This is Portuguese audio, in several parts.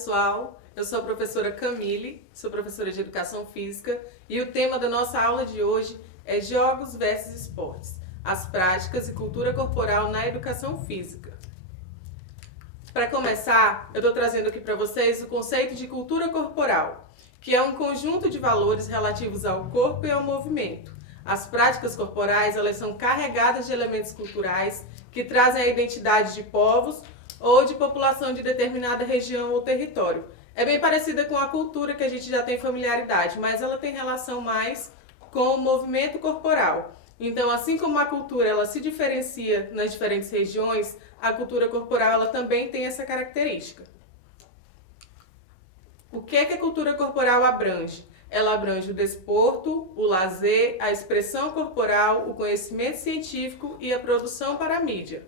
pessoal, eu sou a professora Camille, sou professora de Educação Física e o tema da nossa aula de hoje é Jogos versus Esportes, as práticas e cultura corporal na educação física. Para começar, eu estou trazendo aqui para vocês o conceito de cultura corporal, que é um conjunto de valores relativos ao corpo e ao movimento. As práticas corporais, elas são carregadas de elementos culturais que trazem a identidade de povos ou de população de determinada região ou território. É bem parecida com a cultura que a gente já tem familiaridade, mas ela tem relação mais com o movimento corporal. Então, assim como a cultura ela se diferencia nas diferentes regiões, a cultura corporal ela também tem essa característica. O que a cultura corporal abrange? Ela abrange o desporto, o lazer, a expressão corporal, o conhecimento científico e a produção para a mídia.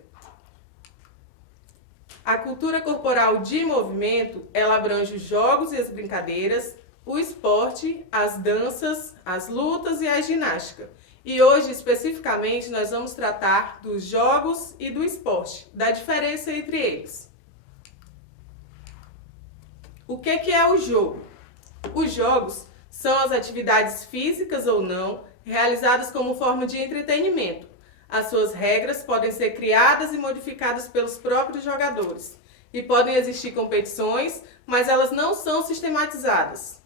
A cultura corporal de movimento, ela abrange os jogos e as brincadeiras, o esporte, as danças, as lutas e a ginástica. E hoje, especificamente, nós vamos tratar dos jogos e do esporte, da diferença entre eles. O que é o jogo? Os jogos são as atividades físicas ou não, realizadas como forma de entretenimento. As suas regras podem ser criadas e modificadas pelos próprios jogadores. E podem existir competições, mas elas não são sistematizadas.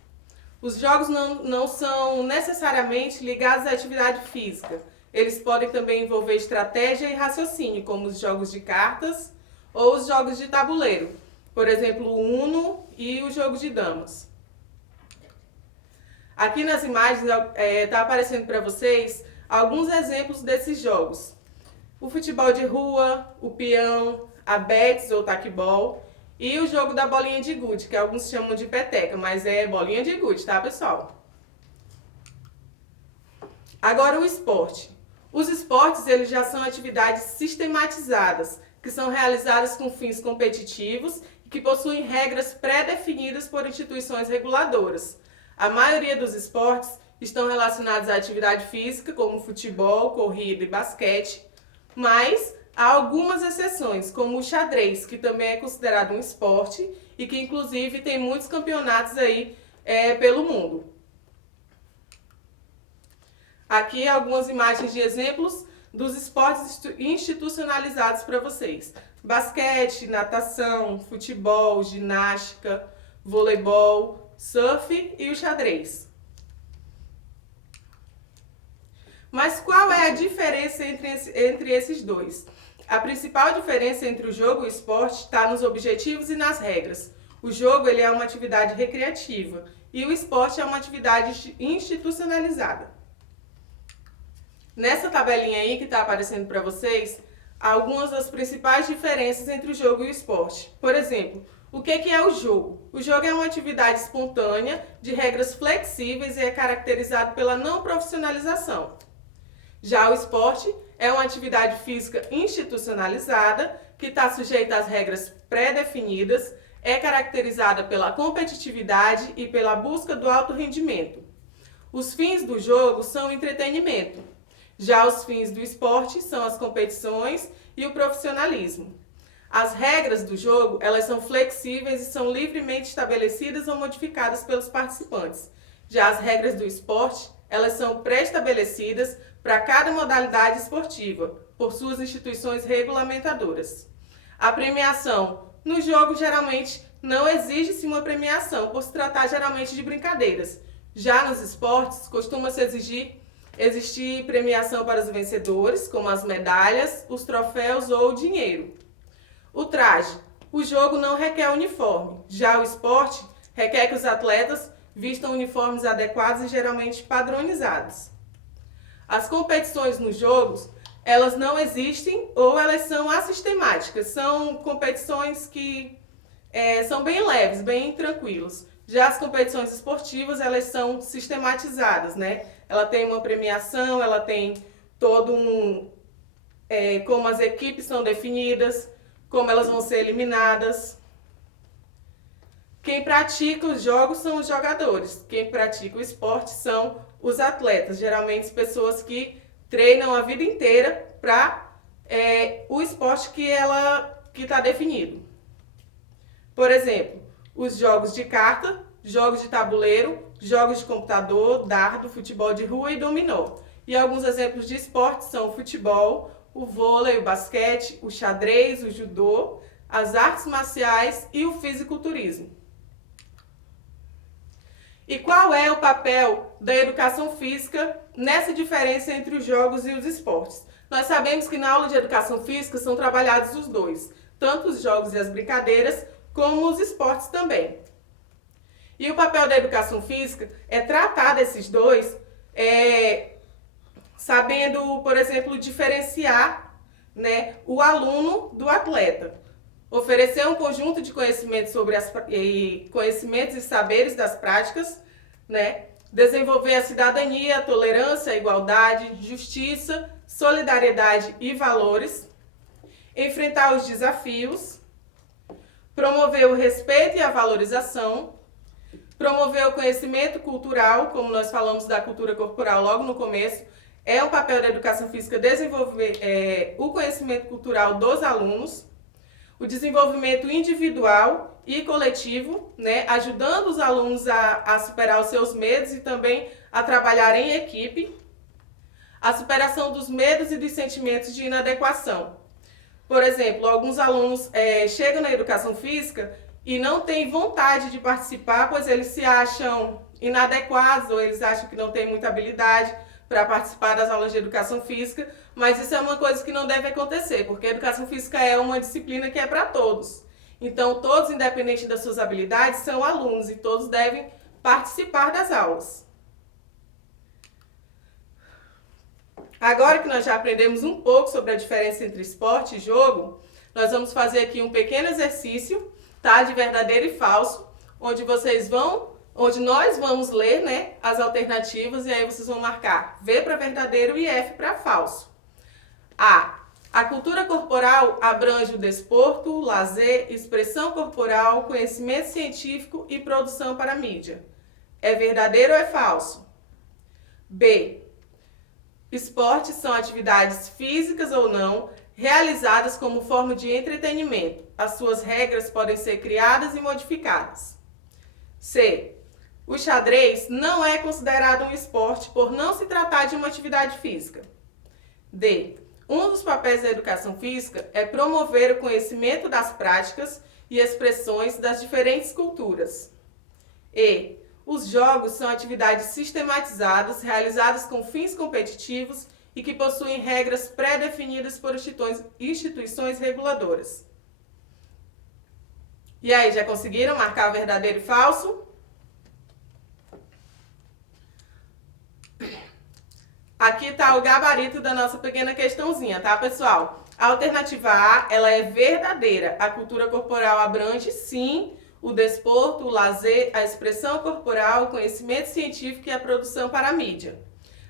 Os jogos não são necessariamente ligados à atividade física. Eles podem também envolver estratégia e raciocínio, como os jogos de cartas ou os jogos de tabuleiro. Por exemplo, o Uno e o jogo de damas. Aqui nas imagens está aparecendo para vocês alguns exemplos desses jogos. O futebol de rua, o peão, a bets ou taquebol e o jogo da bolinha de gude, que alguns chamam de peteca, mas é bolinha de gude, tá, pessoal? Agora o esporte. Os esportes eles já são atividades sistematizadas, que são realizadas com fins competitivos e que possuem regras pré-definidas por instituições reguladoras. A maioria dos esportes estão relacionados à atividade física, como futebol, corrida e basquete, mas há algumas exceções, como o xadrez, que também é considerado um esporte e que inclusive tem muitos campeonatos aí pelo mundo. Aqui algumas imagens de exemplos dos esportes institucionalizados para vocês. Basquete, natação, futebol, ginástica, voleibol, surf e o xadrez. Mas qual é a diferença entre esses dois? A principal diferença entre o jogo e o esporte está nos objetivos e nas regras. O jogo ele é uma atividade recreativa e o esporte é uma atividade institucionalizada. Nessa tabelinha aí que está aparecendo para vocês, algumas das principais diferenças entre o jogo e o esporte. Por exemplo, o que é o jogo? O jogo é uma atividade espontânea, de regras flexíveis e é caracterizado pela não profissionalização. Já o esporte é uma atividade física institucionalizada, que está sujeita às regras pré-definidas, é caracterizada pela competitividade e pela busca do alto rendimento. Os fins do jogo são o entretenimento. Já os fins do esporte são as competições e o profissionalismo. As regras do jogo, elas são flexíveis e são livremente estabelecidas ou modificadas pelos participantes. Já as regras do esporte, elas são pré-estabelecidas para cada modalidade esportiva, por suas instituições regulamentadoras. A premiação no jogo geralmente não exige-se uma premiação, por se tratar geralmente de brincadeiras. Já nos esportes, costuma-se existir premiação para os vencedores, como as medalhas, os troféus ou o dinheiro. O traje. O jogo não requer uniforme. Já o esporte requer que os atletas vistam uniformes adequados e geralmente padronizados. As competições nos jogos, elas não existem ou elas são assistemáticas. São competições que são bem leves, bem tranquilas. Já as competições esportivas, elas são sistematizadas, né? Ela tem uma premiação, ela tem todo como as equipes são definidas, como elas vão ser eliminadas. Quem pratica os jogos são os jogadores. Quem pratica o esporte são os atletas. Geralmente pessoas que treinam a vida inteira para o esporte que está definido. Por exemplo, os jogos de carta, jogos de tabuleiro, jogos de computador, dardo, futebol de rua e dominó. E alguns exemplos de esportes são o futebol, o vôlei, o basquete, o xadrez, o judô, as artes marciais e o fisiculturismo. E qual é o papel da educação física nessa diferença entre os jogos e os esportes? Nós sabemos que na aula de educação física são trabalhados os dois, tanto os jogos e as brincadeiras, como os esportes também. E o papel da educação física é tratar desses dois, sabendo, por exemplo, diferenciar, né, o aluno do atleta. Oferecer um conjunto de conhecimentos conhecimentos e saberes das práticas, né? Desenvolver a cidadania, a tolerância, a igualdade, justiça, solidariedade e valores. Enfrentar os desafios. Promover o respeito e a valorização. Promover o conhecimento cultural, como nós falamos da cultura corporal logo no começo. É um papel da educação física desenvolver o conhecimento cultural dos alunos. O desenvolvimento individual e coletivo, né, ajudando os alunos a superar os seus medos e também a trabalhar em equipe. A superação dos medos e dos sentimentos de inadequação. Por exemplo, alguns alunos chegam na educação física e não têm vontade de participar, pois eles se acham inadequados ou eles acham que não têm muita habilidade para participar das aulas de educação física, mas isso é uma coisa que não deve acontecer, porque a educação física é uma disciplina que é para todos. Então, todos, independente das suas habilidades, são alunos e todos devem participar das aulas. Agora que nós já aprendemos um pouco sobre a diferença entre esporte e jogo, nós vamos fazer aqui um pequeno exercício, tá, de verdadeiro e falso, onde nós vamos ler, né, as alternativas e aí vocês vão marcar V para verdadeiro e F para falso. A cultura corporal abrange o desporto, lazer, expressão corporal, conhecimento científico e produção para a mídia. É verdadeiro ou é falso? B. Esportes são atividades físicas ou não, realizadas como forma de entretenimento. As suas regras podem ser criadas e modificadas. C. O xadrez não é considerado um esporte por não se tratar de uma atividade física. D. Um dos papéis da educação física é promover o conhecimento das práticas e expressões das diferentes culturas. E. Os jogos são atividades sistematizadas, realizadas com fins competitivos e que possuem regras pré-definidas por instituições reguladoras. E aí, já conseguiram marcar verdadeiro e falso? Aqui está o gabarito da nossa pequena questãozinha, tá, pessoal? A alternativa A, ela é verdadeira. A cultura corporal abrange, sim, o desporto, o lazer, a expressão corporal, o conhecimento científico e a produção para a mídia.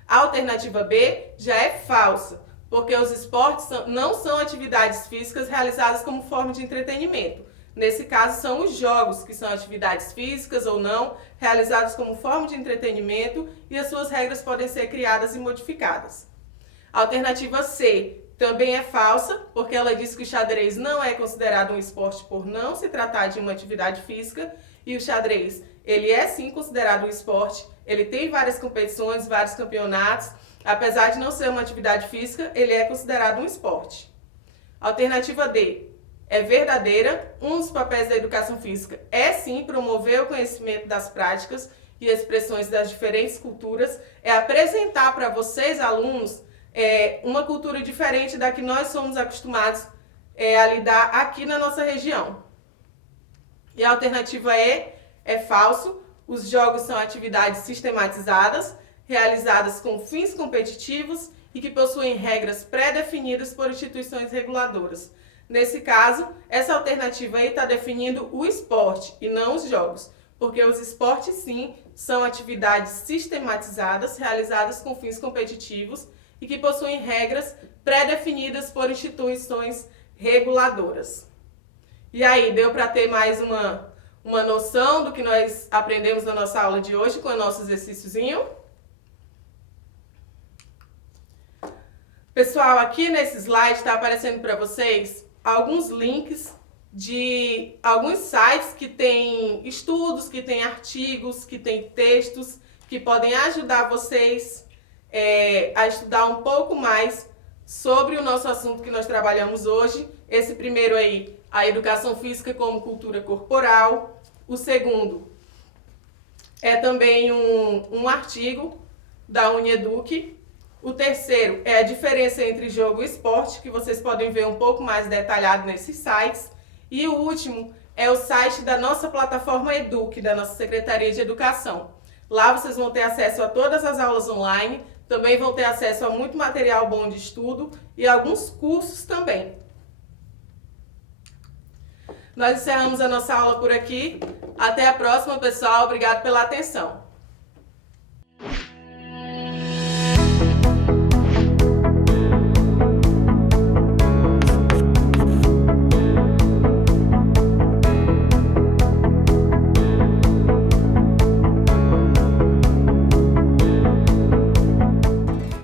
A alternativa B já é falsa, porque os esportes não são atividades físicas realizadas como forma de entretenimento. Nesse caso, são os jogos, que são atividades físicas ou não, realizadas como forma de entretenimento e as suas regras podem ser criadas e modificadas. A alternativa C também é falsa, porque ela diz que o xadrez não é considerado um esporte por não se tratar de uma atividade física, e o xadrez, ele é sim considerado um esporte, ele tem várias competições, vários campeonatos, apesar de não ser uma atividade física, ele é considerado um esporte. A alternativa D é verdadeira. Um dos papéis da educação física é sim promover o conhecimento das práticas e expressões das diferentes culturas, é apresentar para vocês, alunos, uma cultura diferente da que nós somos acostumados a lidar aqui na nossa região. E a alternativa E é falso. Os jogos são atividades sistematizadas, realizadas com fins competitivos e que possuem regras pré-definidas por instituições reguladoras. Nesse caso, essa alternativa aí está definindo o esporte e não os jogos, porque os esportes sim são atividades sistematizadas, realizadas com fins competitivos e que possuem regras pré-definidas por instituições reguladoras. E aí, deu para ter mais uma noção do que nós aprendemos na nossa aula de hoje com o nosso exercíciozinho? Pessoal, aqui nesse slide está aparecendo para vocês alguns links de alguns sites que têm estudos, que têm artigos, que têm textos, que podem ajudar vocês a estudar um pouco mais sobre o nosso assunto que nós trabalhamos hoje. Esse primeiro aí, a educação física como cultura corporal. O segundo é também um artigo da Unieduc. O terceiro é a diferença entre jogo e esporte, que vocês podem ver um pouco mais detalhado nesses sites. E o último é o site da nossa plataforma Educ, da nossa Secretaria de Educação. Lá vocês vão ter acesso a todas as aulas online, também vão ter acesso a muito material bom de estudo e alguns cursos também. Nós encerramos a nossa aula por aqui. Até a próxima, pessoal. Obrigado pela atenção.